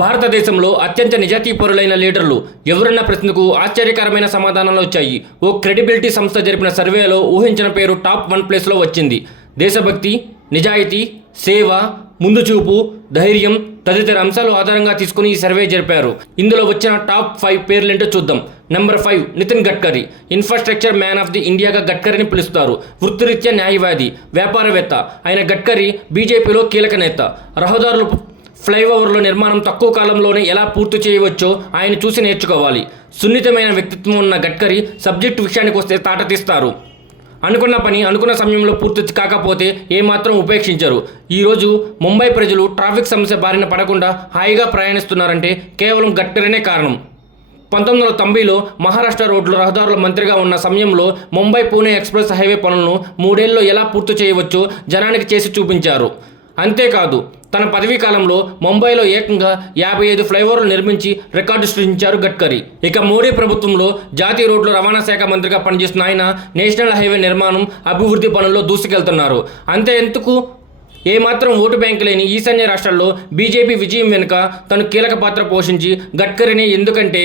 భారతదేశంలో అత్యంత నిజాయితీపరులైన లీడర్లు ఎవరన్న ప్రశ్నకు ఆశ్చర్యకరమైన సమాధానాలు వచ్చాయి. ఓ క్రెడిబిలిటీ సంస్థ జరిపిన సర్వేలో ఊహించిన పేరు టాప్ 1 ప్లేస్లో వచ్చింది. దేశభక్తి, నిజాయితీ, సేవ, ముందు చూపు, ధైర్యం తదితర అంశాలు ఆధారంగా తీసుకుని ఈ సర్వే జరిపారు. ఇందులో వచ్చిన టాప్ 5 పేర్లేంటో చూద్దాం. Number 5 Nitin Gadkari. Infrastructure man of the ఇండియాగా గడ్కరీని పిలుస్తారు. వృత్తిరీత్యా న్యాయవాది, వ్యాపారవేత్త అయిన గడ్కరీ బీజేపీలో కీలక నేత. రహదారులు, ఫ్లైఓవర్ల నిర్మాణం తక్కువ కాలంలోనే ఎలా పూర్తి చేయవచ్చో ఆయన చూసి నేర్చుకోవాలి. సున్నితమైన వ్యక్తిత్వం ఉన్న గడ్కరీ సబ్జెక్టు విషయానికి వస్తే తాట తీస్తారు. అనుకున్న పని అనుకున్న సమయంలో పూర్తి కాకపోతే ఏమాత్రం ఉపేక్షించరు. ఈరోజు ముంబై ప్రజలు ట్రాఫిక్ సమస్య బారిన పడకుండా హాయిగా ప్రయాణిస్తున్నారంటే కేవలం గడ్కరీనే కారణం. 1990లో మహారాష్ట్ర రోడ్లు రహదారుల మంత్రిగా ఉన్న సమయంలో ముంబై పూణే ఎక్స్ప్రెస్ హైవే పనులను 3 ఏళ్లలో ఎలా పూర్తి చేయవచ్చో జనానికి చేసి చూపించారు. అంతేకాదు తన పదవీ కాలంలో ముంబైలో ఏకంగా 55 ఫ్లైఓవర్లు నిర్మించి రికార్డు సృష్టించారు గడ్కరీ. ఇక మోడీ ప్రభుత్వంలో జాతీయ రోడ్లు రవాణా శాఖ మంత్రిగా పనిచేస్తున్న ఆయన నేషనల్ హైవే నిర్మాణం, అభివృద్ధి పనుల్లో దూసుకెళ్తున్నారు. అంతే ఎందుకు, ఏమాత్రం ఓటు బ్యాంకు లేని ఈశాన్య రాష్ట్రాల్లో బీజేపీ విజయం వెనుక తను కీలక పాత్ర పోషించి గడ్కరీనే. ఎందుకంటే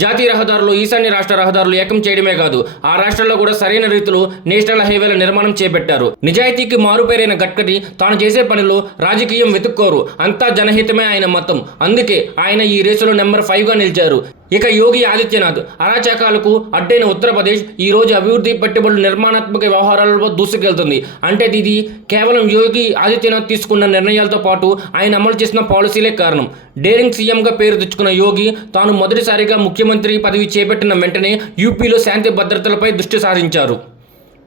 జాతీయ రహదారులు, ఈశాన్య రాష్ట్ర రహదారులు ఏకం చేయడమే కాదు, ఆ రాష్ట్రాల్లో కూడా సరైన రీతిలో నేషనల్ హైవేల నిర్మాణం చేపట్టారు. నిజాయితీకి మారుపేరైన గడ్కరీ తాను చేసే పనిలో రాజకీయం వెతుక్కోరు. అంతా జనహితమే ఆయన మతం. అందుకే ఆయన ఈ రేసులో నెంబర్ 5గా నిలిచారు. ఇక యోగి ఆదిత్యనాథ్. అరాచకాలకు అడ్డైన ఉత్తరప్రదేశ్ ఈరోజు అభివృద్ధి పెట్టుబడులు, నిర్మాణాత్మక వ్యవహారాలలో దూసుకెళ్తుంది. అంటే ఇది కేవలం యోగి ఆదిత్యనాథ్ తీసుకున్న నిర్ణయాలతో పాటు ఆయన అమలు చేసిన పాలసీలే కారణం. డేరింగ్ సీఎంగా పేరు తెచ్చుకున్న యోగి తాను మొదటిసారిగా ముఖ్యమంత్రి పదవి చేపట్టిన వెంటనే యూపీలో శాంతి భద్రతలపై దృష్టి సారించారు.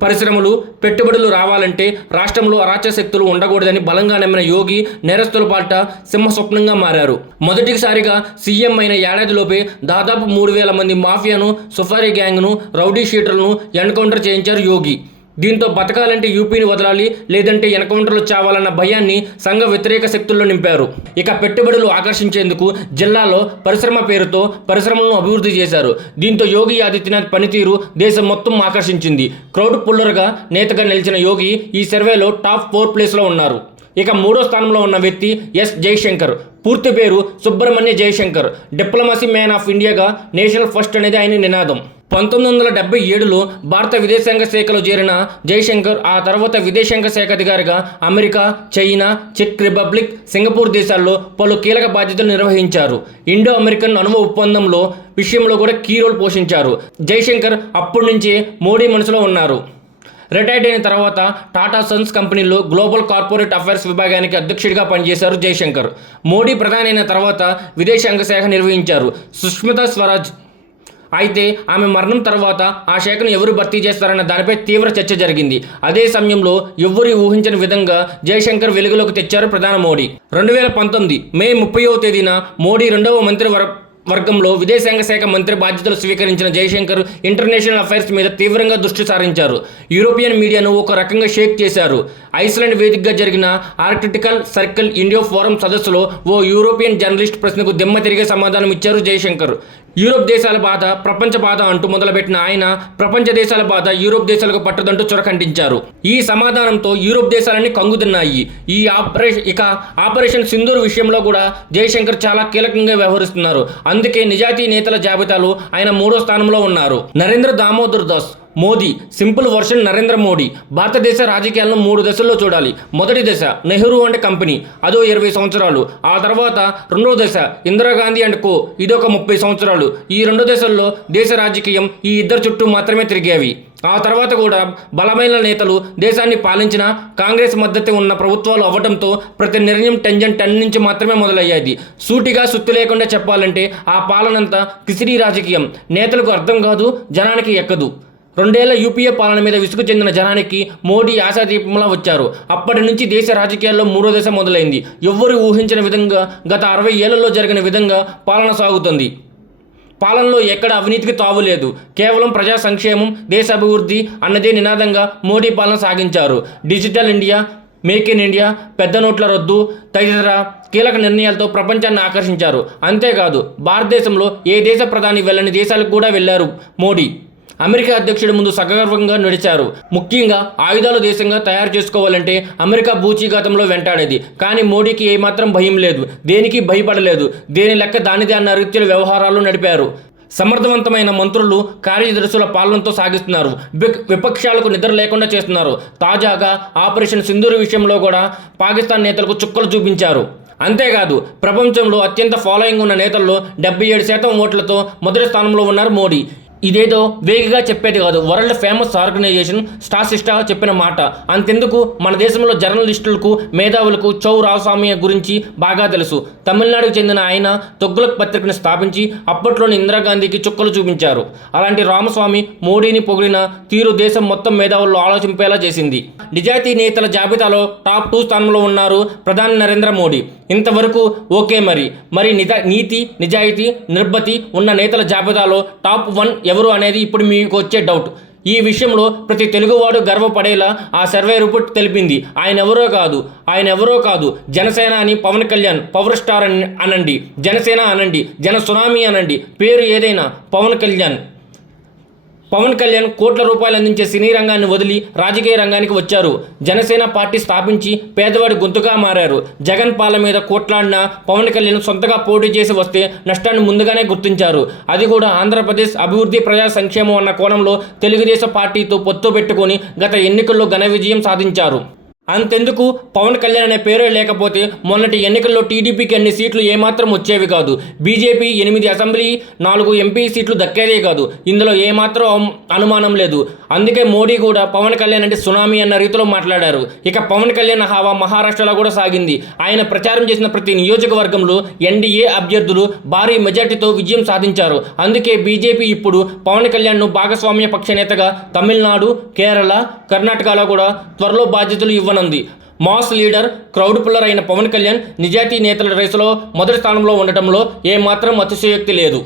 పరిశ్రమలు, పెట్టుబడులు రావాలంటే రాష్ట్రంలో అరాచక శక్తులు ఉండకూడదని బలంగా నమ్మిన యోగి నేరస్తుల పాట సింహస్వప్నంగా మారారు. మొదటిసారిగా సీఎం అయిన ఏడాదిలోపే దాదాపు 3000 మంది మాఫియాను, సుఫారీ గ్యాంగ్ను, రౌడీ షీటర్లను ఎన్కౌంటర్ చేయించారు యోగి. దీంతో బతకాలంటే యూపీని వదలాలి, లేదంటే ఎన్కౌంటర్లు చావాలన్న భయాన్ని సంఘ వ్యతిరేక శక్తుల్లో నింపారు. ఇక పెట్టుబడులు ఆకర్షించేందుకు జిల్లాలో పరిశ్రమ పేరుతో పరిశ్రమలను అభివృద్ధి చేశారు. దీంతో యోగి ఆదిత్యనాథ్ పనితీరు దేశం మొత్తం ఆకర్షించింది. క్రౌడ్ పుల్లర్గా, నేతగా నిలిచిన యోగి ఈ సర్వేలో టాప్ 4 ప్లేస్లో ఉన్నారు. ఇక 3వ స్థానంలో ఉన్న వ్యక్తి ఎస్ జైశంకర్. పూర్తి పేరు Subrahmanya Jaishankar. Diplomacy man of ఇండియాగా నేషనల్ ఫస్ట్ అనేది ఆయన నినాదం. 1977లో భారత విదేశాంగ శాఖలో చేరిన జైశంకర్ ఆ తర్వాత విదేశాంగ శాఖ అధికారిగా అమెరికా, చైనా, చెక్ రిపబ్లిక్, సింగపూర్ దేశాల్లో పలు కీలక బాధ్యతలు నిర్వహించారు. ఇండో అమెరికన్ అణు ఒప్పందంలో విషయంలో కూడా కీ రోల్ పోషించారు. జైశంకర్ అప్పటి నుంచే మోడీ మనసులో ఉన్నారు. రిటైర్డ్ అయిన తర్వాత టాటా సన్స్ కంపెనీలో గ్లోబల్ కార్పొరేట్ అఫైర్స్ విభాగానికి అధ్యక్షుడిగా పనిచేశారు జైశంకర్. మోడీ ప్రధాని అయిన తర్వాత విదేశాంగ శాఖ నిర్వహించారు సుష్మితా స్వరాజ్. అయితే ఆమె మరణం తర్వాత ఆ శాఖను ఎవరు భర్తీ చేస్తారన్న దానిపై తీవ్ర చర్చ జరిగింది. అదే సమయంలో ఎవ్వరూ ఊహించని విధంగా జైశంకర్ వెలుగులోకి తెచ్చారు ప్రధాని మోడీ. 2019 మే 30వ తేదీన మోడీ 2వ మంత్రివర్గంలో విదేశాంగ శాఖ మంత్రి బాధ్యతలు స్వీకరించిన జైశంకర్ ఇంటర్నేషనల్ అఫైర్స్ మీద తీవ్రంగా దృష్టి సారించారు. యూరోపియన్ మీడియాను ఒక రకంగా షేక్ చేశారు. ఐస్లాండ్ వేదికగా జరిగిన ఆర్కిటికల్ సర్కిల్ ఇండియా ఫోరం సదస్సులో ఓ యూరోపియన్ జర్నలిస్ట్ ప్రశ్నకు దిమ్మ తిరిగే సమాధానం ఇచ్చారు జైశంకర్. యూరోప్ దేశాల బాధ ప్రపంచ బాధ అంటూ మొదలుపెట్టిన ఆయన ప్రపంచ దేశాల బాధ యూరోప్ దేశాలకు పట్టదంటూ చురకంటించారు. ఈ సమాధానంతో యూరోప్ దేశాలన్నీ కంగుతిన్నాయి. ఆపరేషన్ సింధూర్ విషయంలో కూడా జైశంకర్ చాలా కీలకంగా వ్యవహరిస్తున్నారు. అందుకే నిజాయితీ నేతల జాబితాలో ఆయన 3వ స్థానంలో ఉన్నారు. నరేంద్ర దామోదర్ దాస్ మోదీ. Simple version Narendra Modi. భారతదేశ రాజకీయాలను 3 దశల్లో చూడాలి. మొదటి దశ నెహ్రూ అండ్ కంపెనీ, అదో 20 సంవత్సరాలు. ఆ తర్వాత 2వ దశ ఇందిరాగాంధీ అండ్ కో, ఇదొక 30 సంవత్సరాలు. ఈ 2 దశల్లో దేశ రాజకీయం ఈ ఇద్దరు చుట్టూ మాత్రమే తిరిగేవి. ఆ తర్వాత కూడా బలమైన నేతలు దేశాన్ని పాలించిన కాంగ్రెస్ మద్దతు ఉన్న ప్రభుత్వాలు అవ్వడంతో ప్రతి నిర్ణయం టెన్ నుంచి మాత్రమే మొదలయ్యేది. సూటిగా సుత్తి లేకుండా చెప్పాలంటే ఆ పాలనంతా కిసిడి రాజకీయం. నేతలకు అర్థం కాదు, జనానికి ఎక్కదు. 2 ఏళ్ల యూపీఏ పాలన మీద విసుగు చెందిన జనానికి మోడీ ఆశాదీపంలా వచ్చారు. అప్పటి నుంచి దేశ రాజకీయాల్లో 3వ దశ మొదలైంది. ఎవ్వరూ ఊహించిన విధంగా గత 60 ఏళ్లలో జరిగిన విధంగా పాలన సాగుతుంది. పాలనలో ఎక్కడ అవినీతికి తావులేదు. కేవలం ప్రజా సంక్షేమం, దేశ అభివృద్ధి అన్నదే నినాదంగా మోడీ పాలన సాగించారు. Digital India, make in India, పెద్ద నోట్ల రద్దు తదితర కీలక నిర్ణయాలతో ప్రపంచాన్ని ఆకర్షించారు. అంతేకాదు భారతదేశంలో ఏ దేశ ప్రధాని వెళ్ళని దేశాలకు కూడా వెళ్లారు మోడీ. అమెరికా అధ్యక్షుడి ముందు సగర్వంగా నడిచారు. ముఖ్యంగా ఆయుధాలు దేశంగా తయారు చేసుకోవాలంటే అమెరికా భూచీఘాతంలో వెంటాడేది. కానీ మోడీకి ఏమాత్రం భయం లేదు, దేనికి భయపడలేదు. దేని లెక్క దానిదే అన్న రీతిలో వ్యవహారాలు నడిపారు. సమర్థవంతమైన మంత్రులు, కార్యదర్శుల పాలనతో సాగిస్తున్నారు. విపక్షాలకు నిద్ర లేకుండా చేస్తున్నారు. తాజాగా ఆపరేషన్ సింధూర్ విషయంలో కూడా పాకిస్తాన్ నేతలకు చుక్కలు చూపించారు. అంతేకాదు ప్రపంచంలో అత్యంత ఫాలోయింగ్ ఉన్న నేతల్లో 77% ఓట్లతో మొదటి స్థానంలో ఉన్నారు మోడీ. ఇదేదో వేగంగా చెప్పేది కాదు, వరల్డ్ ఫేమస్ ఆర్గనైజేషన్ స్టాసిస్టా చెప్పిన మాట. అంతెందుకు, మన దేశంలో జర్నలిస్టులకు, మేధావులకు చౌ రామస్వామి గురించి బాగా తెలుసు. తమిళనాడుకు చెందిన ఆయన తొగ్లక్ పత్రికను స్థాపించి అప్పట్లోని ఇందిరాగాంధీకి చుక్కలు చూపించారు. అలాంటి రామస్వామి మోడీని పొగిడిన తీరు దేశం మొత్తం మేధావుల్లో ఆలోచింపేలా చేసింది. నిజాయితీ నేతల జాబితాలో టాప్ 2 స్థానంలో ఉన్నారు ప్రధాని నరేంద్ర మోడీ. ఇంతవరకు ఓకే. మరి నీతి, నిజాయితీ, నిర్భతి ఉన్న నేతల జాబితాలో టాప్ 1 ఎవరు అనేది ఇప్పుడు మీకు వచ్చే డౌట్. ఈ విషయంలో ప్రతి తెలుగువాడు గర్వపడేలా ఆ సర్వే రిపోర్ట్ తెలిపింది. ఆయన ఎవరో కాదు జనసేన అని పవన్ కళ్యాణ్. పవర్ స్టార్ అనండి, జనసేన అనండి, జన సునామీ అనండి, పేరు ఏదైనా పవన్ కళ్యాణ్ కోట్ల రూపాయలు అందించే సినీ రంగాన్ని వదిలి రాజకీయ రంగానికి వచ్చారు. జనసేన పార్టీ స్థాపించి పేదవాడి గొంతుగా మారారు. జగన్ పాల మీద కోట్లాడిన పవన్ కళ్యాణ్ సొంతగా పోటీ చేసి వస్తే నష్టాన్ని ముందుగానే గుర్తించారు. అది కూడా ఆంధ్రప్రదేశ్ అభివృద్ధి, ప్రజా సంక్షేమం అన్న కోణంలో తెలుగుదేశం పార్టీతో పొత్తు పెట్టుకుని గత ఎన్నికల్లో ఘన విజయం సాధించారు. అంతెందుకు, పవన్ కళ్యాణ్ అనే పేరే లేకపోతే మొన్నటి ఎన్నికల్లో టీడీపీకి అన్ని సీట్లు ఏమాత్రం వచ్చేవి కాదు. బీజేపీ 8 అసెంబ్లీ, 4 ఎంపీ సీట్లు దక్కేదే కాదు. ఇందులో ఏమాత్రం అనుమానం లేదు. అందుకే మోడీ కూడా పవన్ కళ్యాణ్ అంటే సునామీ అన్న రీతిలో మాట్లాడారు. ఇక పవన్ కళ్యాణ్ హవా మహారాష్ట్రలో కూడా సాగింది. ఆయన ప్రచారం చేసిన ప్రతి నియోజకవర్గంలో ఎన్డీఏ అభ్యర్థులు భారీ మెజార్టీతో విజయం సాధించారు. అందుకే బీజేపీ ఇప్పుడు పవన్ కళ్యాణ్ను భాగస్వామ్య పక్ష నేతగా తమిళనాడు, కేరళ, కర్ణాటకలో కూడా త్వరలో బాధ్యతలు ఇవ్వనుంది. మాస్ లీడర్, క్రౌడ్ పుల్లర్ అయిన పవన్ కళ్యాణ్ నిజాయితీ నేతల రేసులో మొదటి స్థానంలో ఉండటంలో ఏమాత్రం అతిశయోక్తి లేదు.